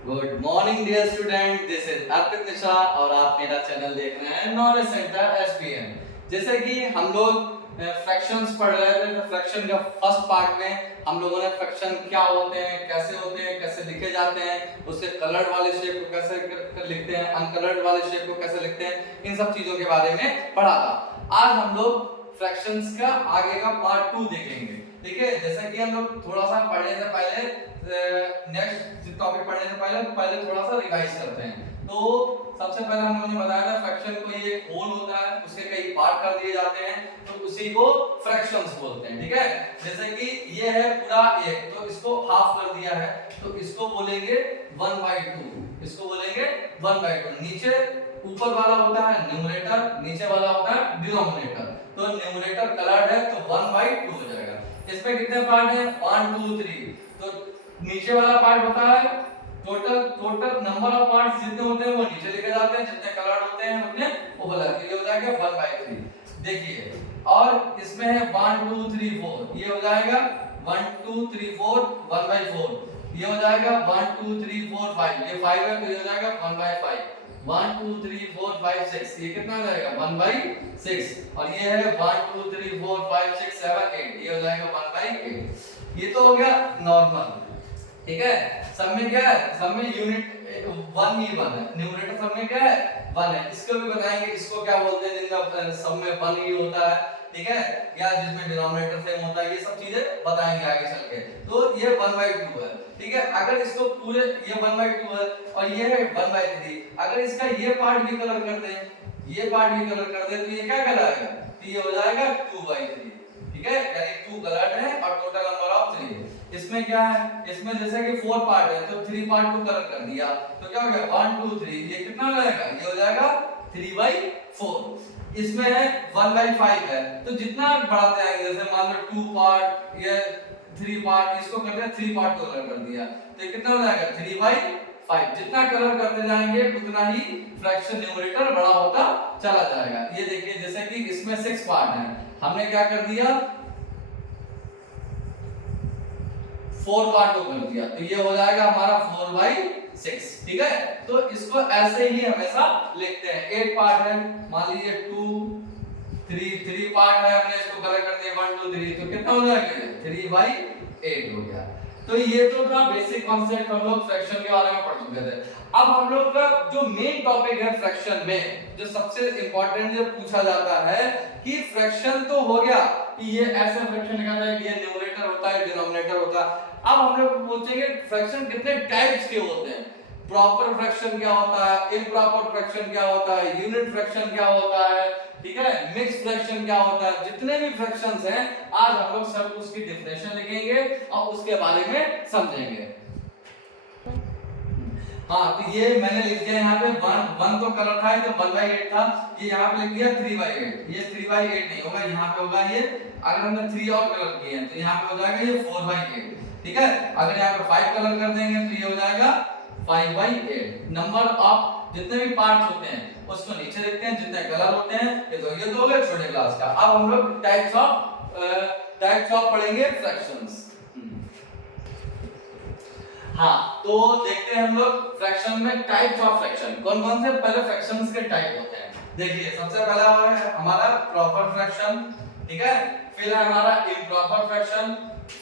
Good morning dear student, this is Arpit Mishra और आप मेरा चैनल देख रहे हैं नॉलेज सेंटर एसपीएन। जैसे कि हम लोग फ्रैक्शंस पढ़ रहे थे, तो फ्रैक्शन का फर्स्ट पार्ट में हम लोगों ने फ्रैक्शन क्या होते हैं, कैसे लिखे जाते हैं, उसके कलर्ड वाले शेप को कैसे लिखते हैं, अनकलर्ड वाले शेप को कैसे लिखते हैं, इन सब चीजों के बारे में पढ़ा था। आज हम लोग फ्रैक्शंस का आगे का पार्ट 2 देखेंगे। ठीक है, जैसा कि हम लोग थोड़ा सा पढ़ने से पहले नेक्स्ट टॉपिक पढ़ने से पहले थोड़ा सा रिवाइज करते हैं। तो सबसे पहले हम लोगों ने बताया था फ्रैक्शन को ये एक होल होता है, उसके कई पार्ट कर दिए जाते हैं, तो उसी को फ्रैक्शंस बोलते हैं। ठीक है, जैसे कि ये है पूरा एक, तो इसको हाफ कर दिया है, तो इसको बोलेंगे 1/2, इसको बोलेंगे 1/2। नीचे ऊपर वाला होता है न्यूमरेटर, नीचे वाला होता है डिनोमिनेटर। तो न्यूमरेटर कलर्ड है तो 1/2 हो जाएगा। इसमें कितने पार्ट हैं? 1 2 3। तो नीचे वाला पार्ट होता है टोटल नंबर ऑफ पार्ट्स जितने होते हैं वो नीचे लिखे जाते हैं, जितने कलर्ड होते हैं उतने ऊपर लिखे। ये हो जाएगा 1/3। देखिए, और इसमें है 1 2 3 4, ये हो जाएगा 1 2 3 4 1/4। ये हो जाएगा 1 2 3 4 5, ये 5 है तो ये हो जाएगा 1/5। 1 2 3 4 5 6, ये कितना हो जाएगा 1/6। और ये है 1 2 3 4 5 6 7 8, ये हो जाएगा 1/8। ये तो हो गया नॉर्मल। ठीक है, सब में क्या है? सब में यूनिट 1 ही 1 है, न्यूमरेटर सब में क्या है? 1 है। इसको भी बताएंगे, इसको क्या बोलते हैं जिनमें सब में 1 ही होता है। ठीक है, या जिसमें डिनोमिनेटर सेम होता है, ये सब चीजें बताएंगे आगे चल के। तो ये 1/2 है। ठीक है, अगर इसको पूरे, ये 1/2 है और ये है 1/3, अगर इसका ये पार्ट भी कलर कर दें, ये पार्ट भी कलर कर दें, तो ये क्या कहलाएगा? तो ये हो जाएगा 2/3। ठीक है, यानी 2 कलर्ड है और टोटल नंबर ऑफ 3 है। इसमें क्या है? इसमें जैसे कि 4 पार्ट है तो 3 पार्ट को कलर कर दिया, तो क्या हो गया 1 2 3, ये कितना हो जाएगा? ये हो जाएगा 3/4। इसमें है 1/5 है, तो जितना बढ़ाते आएंगे, जैसे मान लो 2 पार्ट या 3 पार्ट, इसको करते हैं 3 पार्ट को कलर कर दिया, तो ये कितना हो जाएगा 3/5। जितना कलर करते जाएंगे उतना ही फ्रैक्शन न्यूमरेटर बड़ा होता चला जाएगा। ये देखिए, जैसे कि इसमें 6 पार्ट है, हमने क्या कर दिया 4 पार्ट को कर दिया, तो ये हो जाएगा हमारा 4/6। ठीक है, तो इसको ऐसे ही हमेशा लिखते हैं। 8 पार्ट है, मान लीजिए 2 3 पार्ट है, हमने इसको कलर कर दिया 1 2 3, तो कितना हो जाएगा? 3/8 हो गया। तो ये तो था बेसिक कॉन्सेप्ट, हम लोग फ्रैक्शन के बारे में पढ़ चुके थे। अब हम लोग का जो मेन टॉपिक है फ्रैक्शन में, जो सबसे इंपॉर्टेंट जो पूछा जाता है कि फ्रैक्शन तो हो गया कि ये ऐसे फ्रैक्शन लिखा जाए कि ये न्यूमरेटर होता है, डिनोमिनेटर होता है। अब हम लोग पूछेंगे फ्रैक्शन कितने टाइप्स के होते हैं। प्रॉपर फ्रैक्शन क्या होता है, इम्प्रॉपर फ्रैक्शन क्या होता है, यूनिट फ्रैक्शन क्या होता है, ठीक है, मिक्स फ्रैक्शन क्या होता है। जितने भी फ्रैक्शंस हैं आज हम लोग सब उसकी डेफिनेशन लिखेंगे और उसके बारे में समझेंगे। हाँ, तो ये मैंने लिख दिया यहाँ पे 1 तो कलर था, तो 1/8 था, ये यहाँ पे लिख दिया 3/8। ये 3/8 नहीं होगा, यहाँ पे होगा ये, अगर हमने 3 और कलर किए हैं तो यहाँ पे हो जाएगा ये 4/8। ठीक है, अगर यहाँ पे 5 कलर कर देंगे तो ये हो जाएगा 5/8। नंबर ऑफ जितने भी पार्ट्स होते हैं उसको नीचे लिखते हैं, जितने कलर होते हैं। ये तो हो गया छोटे क्लास का। अब हम लोग टाइप्स ऑफ पढ़ेंगे फ्रैक्शंस। हाँ, तो देखते हैं हम लोग फ्रैक्शन में टाइप्स ऑफ फ्रैक्शन कौन कौन से। पहले फ्रैक्शंस के टाइप होते हैं। देखिए, सबसे पहला है हमारा प्रॉपर फ्रैक्शन। ठीक है, फिर है हमारा इम्प्रॉपर फ्रैक्शन,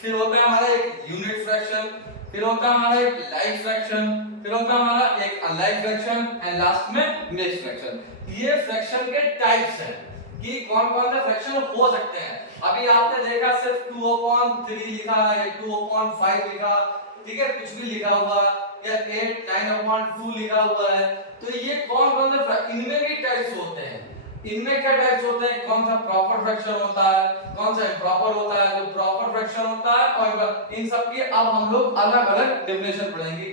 फिर होता है हमारा एक यूनिट फ्रैक्शन, फिर होता है हमारा एक लाइक फ्रैक्शन, फिर होता है हमारा एक अनलाइक फ्रैक्शन एंड लास्ट में मिक्स फ्रैक्शन। ये फ्रैक्शन के टाइप्स हैं कि कौन कौन से फ्रैक्शन हो सकते हैं। अभी आपने देखा सिर्फ 2/3 लिखा है, 2/5 लिखा, ठीक है, कुछ भी लिखा हुआ या 8 9/2 लिखा हुआ है, तो ये कौन कौन से इनमें भी टाइप्स होते हैं। इनमें क्या टाइप्स होते हैं, कौन सा प्रॉपर फ्रैक्शन होता है, कौन सा इम्प्रॉपर होता है, जो प्रॉपर फ्रैक्शन होता है, और इन सब की अब हम लोग अलग अलग डेफिनेशन पढ़ेंगे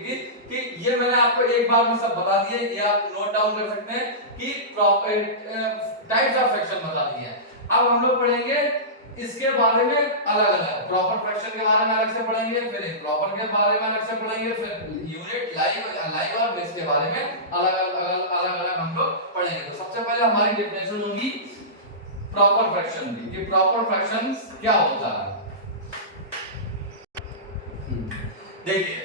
कि ये मैंने आपको एक बार में सब बता दिए, ये आप नोट डाउन कर सकते हैं कि प्रॉपर टाइप्स ऑफ फ्रैक्शन बता दिए। अब हम लोग पढ़ेंगे इसके बारे में अलग अलग, प्रॉपर फ्रैक्शन के बारे में अलग से पढ़ेंगे, फिर इम्प्रॉपर के बारे में अलग से पढ़ेंगे, फिर यूनिट लाइक और मिक्स के बारे में अलग अलग हम लोग पढ़ेंगे। तो सबसे पहले हमारी डेफिनेशन होगी प्रॉपर फ्रैक्शन की, कि प्रॉपर फ्रैक्शंस क्या होता है। देखिए,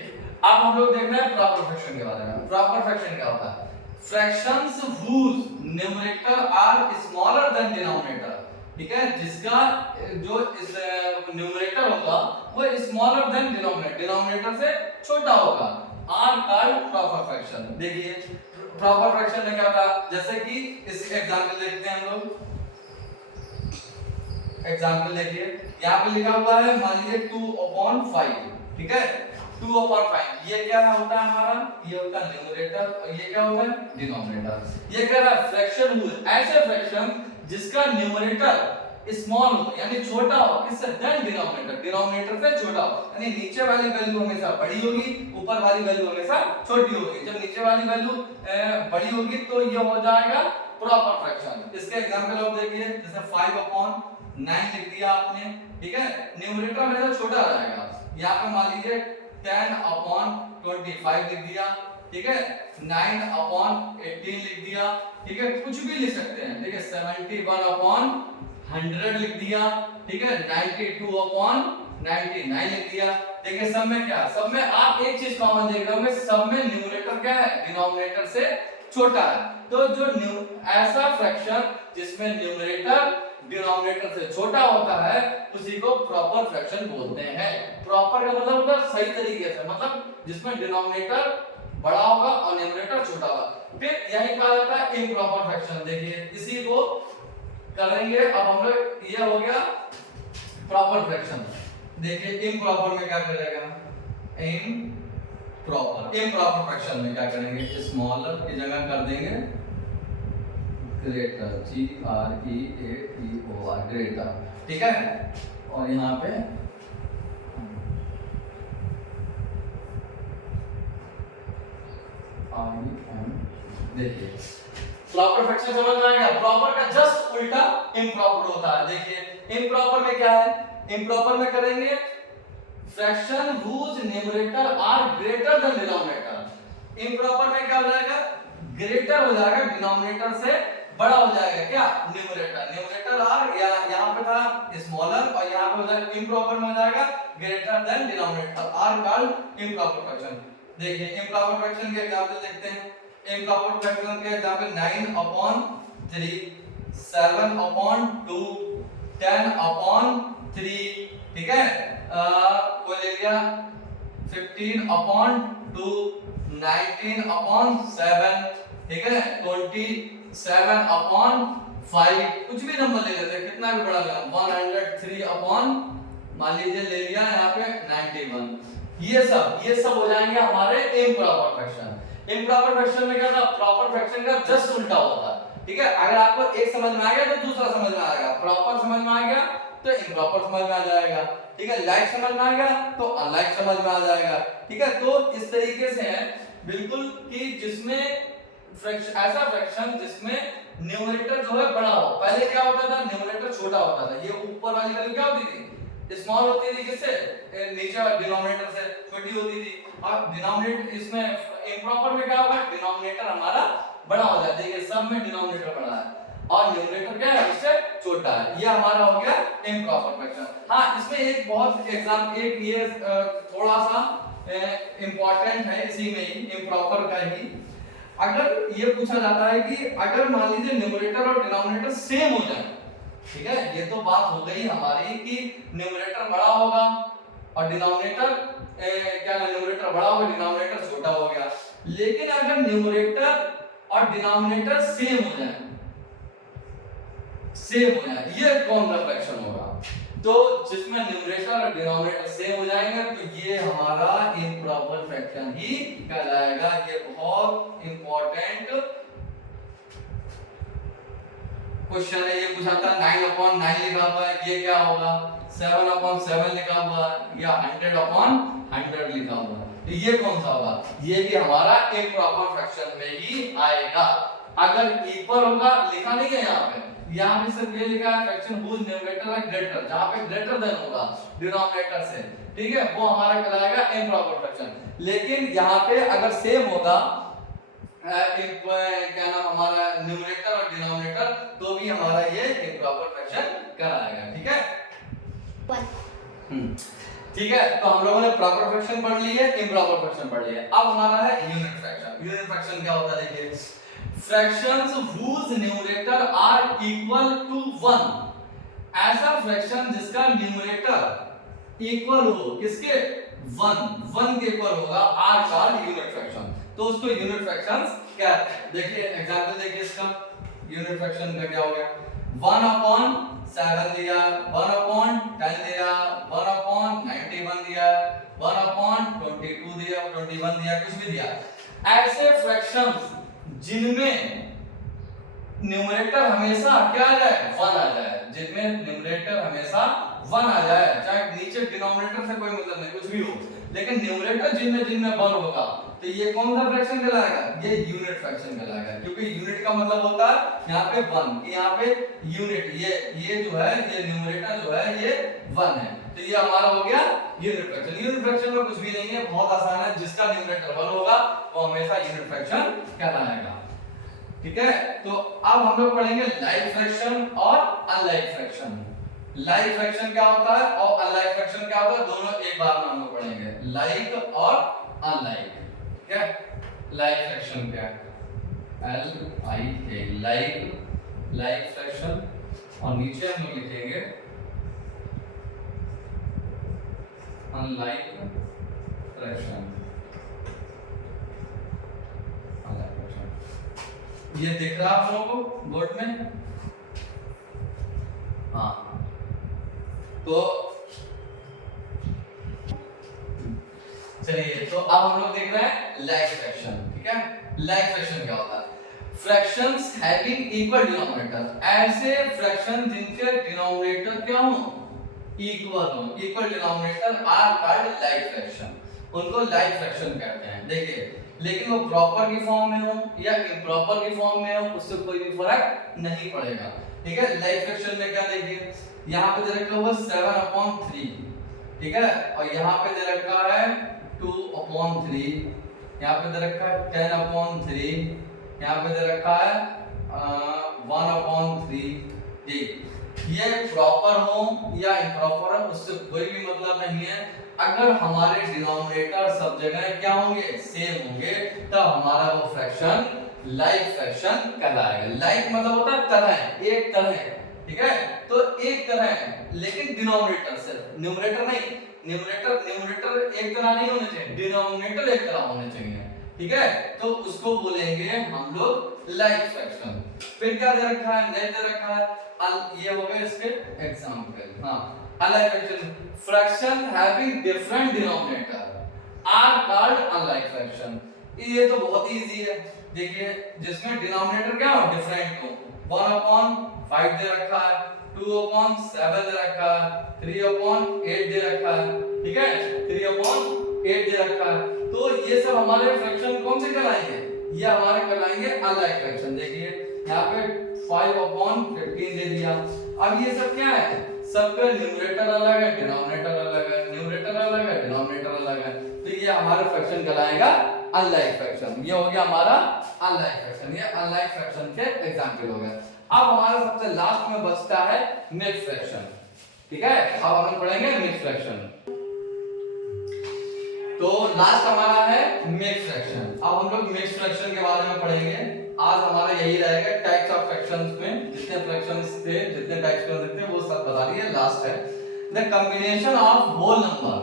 अब हम लोग देख रहे हैं प्रॉपर फ्रैक्शन के बारे में। प्रॉपर फ्रैक्शन क्या होता है? Fractions whose numerator are smaller than denominator, ठीक है, जिसका जो इस न्यूमरेटर होगा वो स्मॉलर देन डिनोमिनेटर, डिनोमिनेटर से छोटा होगा, आर कॉल्ड प्रॉपर फ्रैक्शन। देखिए प्रॉपर फ्रैक्शन में क्या था, जैसे कि इस एग्जांपल देखते हैं हम लोग। एग्जांपल देखिए, यहाँ पे लिखा हुआ है मान लीजिए 2/5, ठीक है, 2/5। ये क्या होता है हमारा, ये होता है न्यूमरेटर और ये क्या होता है डिनोमिनेटर। ये कह रहा है फ्रैक्शन हुए ऐसे फ्रैक्शन जिसका न्यूमरेटर स्मॉल हो यानी छोटा हो, किससे, देन डिनोमिनेटर, डिनोमिनेटर से छोटा हो, यानी नीचे वाली वैल्यू हमेशा बड़ी होगी, ऊपर वाली वैल्यू हमेशा छोटी होगी। जब नीचे वाली वैल्यू बड़ी होगी तो ये हो जाएगा प्रॉपर फ्रैक्शन। इसके एग्जांपल आप देखिए, जैसे 5/9 लिख दिया आपने, ठीक है, न्यूमरेटर हमेशा छोटा रहेगा। यहाँ पे मान लीजिए 10/25 लिख दिया, ठीक है, 9/18 लिख दिया, ठीक है, कुछ भी लिख सकते हैं, ठीक है, 71/100 लिख दिया, ठीक है, 92/99 लिख दिया। देखिए सब में क्या, सब में आप एक चीज कॉमन देख रहे होंगे, सब में न्यूमरेटर क्या है, डिनोमिनेटर से छोटा है। तो जो ऐसा फ्रैक्शन जिसमें न्यूमरेटर डिनोमिनेटर से छोटा होता है उसी को प्रॉपर फ्रैक्शन बोलते हैं। प्रॉपर का मतलब होता है सही तरीके से, मतलब जिसमें डिनोमिनेटर बड़ा होगा और न्यूमरेटर छोटा होगा। फिर यही कहा जाता है इम्प्रॉपर फ्रैक्शन। देखिए इसी को करेंगे। अब हम लोग, ये हो गया प्रॉपर फ्रैक्शन। देखिए इम्प्रॉपर में क्या करेगा, इम्प्रॉपर फ्रैक्शन में क्या करेंगे, स्मॉलर की जगह कर देंगे ग्रेटर, GREATER, ग्रेटर, ठीक है, और यहाँ पे देखिए प्रॉपर फ्रैक्शन समझ में आएगा। प्रॉपर का जस्ट उल्टा इम्प्रॉपर होता है। देखिए इम्प्रॉपर में क्या है, इम्प्रॉपर में करेंगे fraction whose numerator are greater than denominator। Improper में क्या हो जाएगा, ग्रेटर हो जाएगा, डिनोमिनेटर से बड़ा हो जाएगा क्या, न्यूमरेटर। न्यूमरेटर आर यहाँ पे था स्मॉलर और यहाँ पे हो जाएगा इम्प्रॉपर में हो जाएगा greater than denominator, are called improper fraction. देखिए इम्प्रॉपर फ्रैक्शन के एग्जांपल देखते हैं। इम्प्रॉपर फ्रैक्शन के एग्जांपल 9/3, 7/2, 10/3, ठीक है, वो ले लिया 15/2, 19/7, ठीक है, 27/5, कुछ भी नंबर ले लेते हैं, कितना भी बड़ा लेना, 103 मान लीजिए ले लिया यहाँ पे 91। ये सब हो जाएंगे हमारे इम्प्रॉपर फ्रैक्शन। इम्प्रॉपर फ्रैक्शन में क्या था, प्रॉपर फ्रैक्शन का जस्ट उल्टा होता है, ठीक है। अगर आपको एक समझ में आ गया तो दूसरा समझ में आएगा, प्रॉपर समझ में आ गया तो इम्प्रॉपर समझ में आ जाएगा, ठीक है, लाइक समझ में आ गया तो अनलाइक समझ में आ जाएगा, ठीक है। तो इस तरीके से है बिल्कुल कि जिसमें ऐसा फ्रैक्शन जिसमें न्यूमरेटर जो है बड़ा हो। पहले क्या होता था, न्यूमरेटर छोटा होता था, ये ऊपर वाली वैल्यू क्या होती थी, स्मॉल होती थी, किससे, नीचे वाले डिनोमिनेटर से छोटी होती थी। और डिनोमिनेटर इसमें इम्प्रॉपर में क्या होगा, डिनोमिनेटर हमारा बड़ा हो जाता है, ये सब में डिनोमिनेटर बड़ा है और न्यूमरेटर क्या है उससे छोटा है। ये हमारा हो गया इम्प्रॉपर फ्रैक्शन। हाँ, इसमें एक बहुत एग्जाम एक ये थोड़ा सा इंपॉर्टेंट है इसी में ही, इम्प्रॉपर का ही। अगर ये पूछा जाता है कि अगर मान लीजिए न्यूमरेटर और डिनोमिनेटर सेम हो जाए, ठीक है, ये तो बात हो गई हमारी कि न्यूमरेटर बड़ा होगा और डिनोमिनेटर क्या, न्यूमरेटर बड़ा होगा डिनोमिनेटर छोटा हो गया। लेकिन अगर न्यूमरेटर और डिनोमिनेटर सेम हो जाए, ये कौन सा फ्रैक्शन होगा, तो जिसमें न्यूमरेटर और डिनोमिनेटर सेम हो जाएंगे तो ये हमारा इम्प्रॉपर फ्रैक्शन ही कहलाएगा। ये बहुत इंपॉर्टेंट क्वेश्चन है। ये पूछा था 9/9 लिखा हुआ है, ये क्या होगा, 7/7 लिखा हुआ है या 100/100 लिखा हुआ है, तो ये कौन सा होगा, ये भी हमारा इम्प्रॉपर फ्रैक्शन में ही आएगा। अगर इक्वल होगा, लिखा नहीं है यहाँ पे सिर्फ ये लिखा है फ्रैक्शन whose numerator है ग्रेटर, जहां पे ग्रेटर देन होगा डिनोमिनेटर से, ठीक है, वो हमारा कहलाएगा इम्प्रॉपर फ्रैक्शन। लेकिन यहाँ पे अगर सेम होगा क्या नाम हमारा न्यूमरेटर और डिनोमिनेटर, तो भी हमारा ये इम्प्रॉपर फ्रैक्शन कहलाएगा, ठीक है। ठीक है, तो हम लोगों ने प्रॉपर फ्रैक्शन पढ़ ली है, इम्प्रॉपर फ्रैक्शन पढ़ लिया है। अब हमारा है यूनिट फ्रैक्शन। यूनिट फ्रैक्शन क्या होता है देखिए, fractions whose numerator are equal to 1, ऐसा फ्रैक्शन जिसका न्यूमरेटर इक्वल हो किसके, 1 के इक्वल होगा, आर का यूनिट फ्रैक्शन, तो उसको यूनिट फ्रैक्शंस कहते हैं। देखिए एग्जांपल देखिए इसका, यूनिट फ्रैक्शन का क्या हो गया, 1/7 दिया, 1/10 दिया, 1/91 दिया, 1/22 दिया, 21 दिया, कुछ भी दिया। ऐसे फ्रैक्शंस जिनमें न्यूमरेटर हमेशा क्या आ जाए, 1 आ जाए, जिनमें न्यूमरेटर हमेशा 1 आ जाए, चाहे नीचे डिनोमिनेटर से कोई मतलब नहीं, कुछ भी हो, लेकिन न्यूमरेटर जिनमें 1 होगा, तो ये कौन सा फ्रैक्शन कहलाएगा, ये यूनिट फ्रैक्शन कहलाएगा। क्योंकि यूनिट का मतलब होता है यहाँ पे 1, यहाँ पे यूनिट, ये जो है, ये न्यूमरेटर जो है ये 1 है, तो ये हमारा हो गया यूनिट फ्रैक्शन। यूनिट फ्रैक्शन में कुछ भी नहीं है, बहुत आसान है, जिसका न्यूमरेटर 1 होगा वो हमेशा यूनिट फ्रैक्शन कहलाएगा। ठीक है, तो अब हम लोग पढ़ेंगे लाइक फ्रैक्शन और अनलाइक फ्रैक्शन। लाइक फ्रैक्शन क्या होता है और अनलाइक फ्रैक्शन क्या होता है, दोनों एक बार में हम लोग पढ़ेंगे, लाइक और अनलाइक। क्या लाइक फ्रैक्शन क्या है, LIK, लाइक फ्रैक्शन, और नीचे हम लोग लिखेंगे अनलाइक फ्रैक्शन। ये दिख रहा आप लोगों को बोर्ड में, हाँ, तो चलिए, तो अब हम लोग देख रहे हैं लाइक फ्रैक्शन। ठीक है, लाइक फ्रैक्शन क्या होता है, फ्रैक्शंस हैविंग इक्वल डिनोमिनेटर, ऐसे फ्रैक्शन जिनके डिनोमिनेटर क्या हो, इक्वल हो, equal denominator are called like fraction, उनको लाइक फ्रैक्शन कहते हैं। देखिए, लेकिन वो प्रॉपर की फॉर्म में हो या इम्प्रॉपर की फॉर्म में हो, उससे कोई भी फर्क नहीं पड़ेगा। ठीक है, लाइक फ्रैक्शन में क्या देखिए, यहाँ पे दे रखा हुआ 7/3, ठीक है, और यहाँ पे दे रखा है 2/3, यहाँ पे दे रखा है 10/3, यहाँ पे दे रखा है 1/3। ये प्रॉपर हो या इम्प्रॉपर हो, उससे कोई भी मतलब नहीं है। अगर हमारे डिनोमिनेटर सब जगह क्या होंगे, सेम होंगे, तब हमारा वो फ्रैक्शन लाइक फ्रैक्शन कहलाएगा। लाइक मतलब होता है तरह, एक तरह, ठीक है, तो एक तरह, लेकिन डिनोमिनेटर सिर्फ, न्यूमरेटर नहीं, न्यूमरेटर एक तरह नहीं होने चाहिए, डिनोमिनेटर एक तरह होने चाहिए। ठीक है, तो उसको बोलेंगे हम लोग लाइक फ्रैक्शन। फिर क्या दे रखा है, नहीं दे रखा है, ये हो गए इसके एग्जांपल। हाँ, unlike fraction, fraction having different denominator are called unlike fraction. ये तो बहुत इजी है, देखिए, जिसमें डिनोमिनेटर क्या हो, डिफरेंट हो, 1/5 दे रखा है, 2/7 दे रखा है, 3/8 दे रखा है, ठीक है, 3/8 दे रखा है, तो ये सब हमारे फ्रैक्शन कौन से कहलाएंगे, ये हमारे कहलाएंगे अनलाइक फ्रैक्शन। देखिए यहाँ पे 5/15 दे दिया। अब ये सब क्या है, सबका न्यूमरेटर अलग है, डिनोमिनेटर अलग है, न्यूमरेटर अलग है, डिनोमिनेटर अलग है, तो ये हमारा फ्रैक्शन कहलाएगा अनलाइक फ्रैक्शन। ये हो गया हमारा अनलाइक फ्रैक्शन, ये अनलाइक फ्रैक्शन के एग्जांपल हो गए। अब हमारा सबसे लास्ट में बचता है मिक्स फ्रैक्शन। ठीक है, अब हम पढ़ेंगे मिक्स फ्रैक्शन। तो लास्ट हमारा है मिक्स फ्रैक्शन। अब हम लोग मिक्स फ्रैक्शन के बारे में पढ़ेंगे। आज हमारा यही रहेगा, टाइप्स ऑफ फ्रैक्शंस में जितने फ्रैक्शंस थे, जितने टाइप्स के होते थे वो सब बता दिए। लास्ट है the combination of whole number,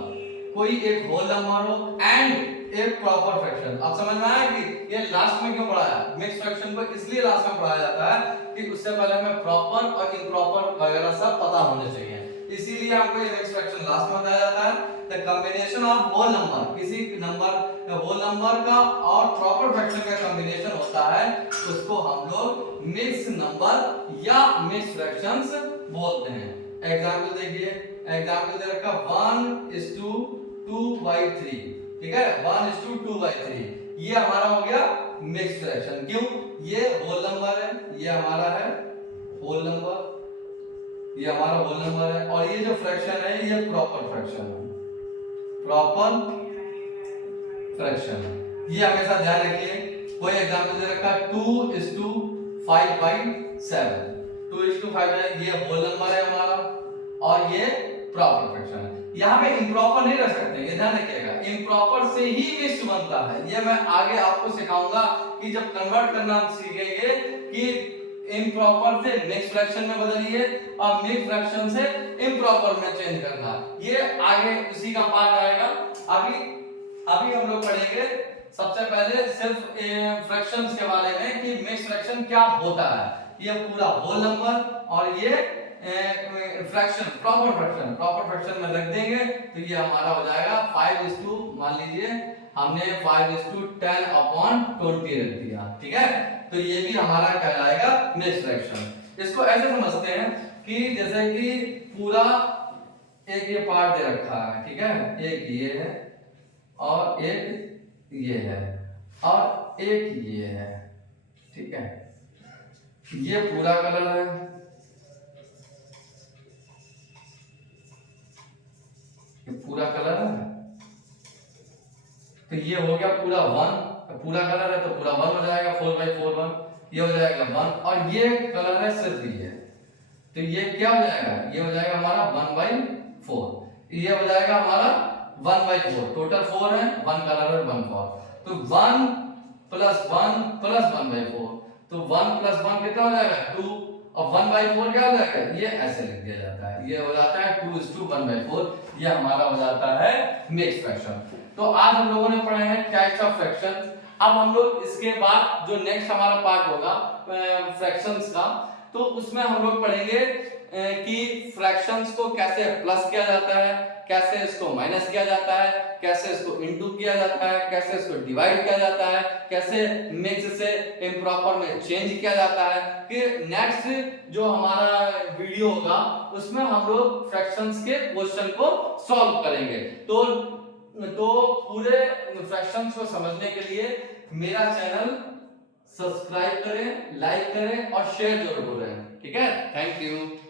कोई एक होल नंबर हो एंड एक प्रॉपर फ्रैक्शन। अब समझ में आया कि ये लास्ट में क्यों पढ़ाया, मिक्स फ्रैक्शन को इसलिए लास्ट में पढ़ाया जाता है कि उससे पहले हमें प्रॉपर और इम्प्रॉपर वगैरह सब पता होने चाहिए, इसीलिए हमको ये मिक्स फ्रैक्शन लास्ट में बताया जाता है। The combination of whole number, किसी नंबर होल नंबर का और प्रॉपर फ्रैक्शन का कॉम्बिनेशन होता है, उसको हम लोग मिक्स नंबर या मिक्स फ्रैक्शंस बोलते हैं। एग्जांपल देखिए, एग्जांपल दे रखा 1:2/3, ठीक है, 1:2/3, ये हमारा हो गया मिक्स फ्रैक्शन। क्यों, ये होल नंबर है, ये हमारा है होल नंबर, ये हमारा होल नंबर है, और ये जो फ्रैक्शन है ये प्रॉपर फ्रैक्शन है, प्रॉपर फ्रैक्शन। ये हमेशा ध्यान रखिए। कोई एग्जांपल दे रखा 2:5/7, 2:5, ये होल नंबर है हमारा और ये प्रॉपर फ्रैक्शन है। यहाँ पे इम्प्रॉपर नहीं रख सकते, ये ध्यान रखिएगा, इम्प्रॉपर से ही मिक्स बनता है। ये मैं आगे आपको सिखाऊंगा कि जब कन्वर्ट करना हम सीखेंगे कि इम्प्रॉपर से मिक्स फ्रैक्शन में बदलिए और मिक्स फ्रैक्शन से इम्प्रॉपर में चेंज करना, ये आगे उसी का पार्ट आएगा। अभी हम लोग पढ़ेंगे सबसे पहले सिर्फ फ्रैक्शंस के बारे में कि मिक्स फ्रैक्शन क्या होता है, ये पूरा होल नंबर और ये फ्रैक्शन प्रॉपर फ्रैक्शन में रख देंगे तो ये हमारा हो जाएगा 5:, मान लीजिए हमने 5:10 अपॉन 20 रख दिया, ठीक है, तो ये भी हमारा कहलाएगा मिक्स फ्रैक्शन। इसको ऐसे समझते हैं कि जैसे कि पूरा एक ये पार्ट दे रखा है, ठीक है, एक ये है और एक ये है और एक ये है, ठीक है, ये पूरा कलर है, ये पूरा कलर है, तो ये हो गया पूरा 1, पूरा कलर है तो पूरा 1 हो जाएगा, 4/4 1, ये हो जाएगा 1, और ये कलर है सिर्फ ये, तो ये क्या हो जाएगा, ये हो जाएगा हमारा 1/4, ये हो जाएगा हमारा 1/4, टोटल 4 है, 1 कलर है 1 4, तो 1 + 1 + 1/4, तो 1 + 1 कितना हो जाएगा 2, और 1/4 क्या हो जाएगा, ये ऐसे लिख दिया जाता है, ये हो जाता है 2:1/4, ये हमारा हो जाता है मिक्स फ्रैक्शन। तो आज हम लोगों ने पढ़े हैं टाइप्स ऑफ फ्रैक्शन। अब हम लोग इसके बाद जो नेक्स्ट हमारा पार्ट होगा फ्रैक्शंस का, तो उसमें हम लोग पढ़ेंगे कि फ्रैक्शंस को कैसे प्लस किया जाता है, कैसे इसको माइनस किया जाता है, कैसे इसको इनटू किया जाता है, कैसे इसको डिवाइड किया जाता है, कैसे मिक्स से इम्प्रॉपर में चेंज किया जाता है। कि नेक्स्ट जो हमारा वीडियो होगा उसमें हम लोग फ्रैक्शंस के क्वेश्चन को सॉल्व करेंगे। तो पूरे फ्रैक्शंस को समझने के लिए मेरा चैनल सब्सक्राइब करें, लाइक करें और शेयर जरूर करें, ठीक है। Thank you.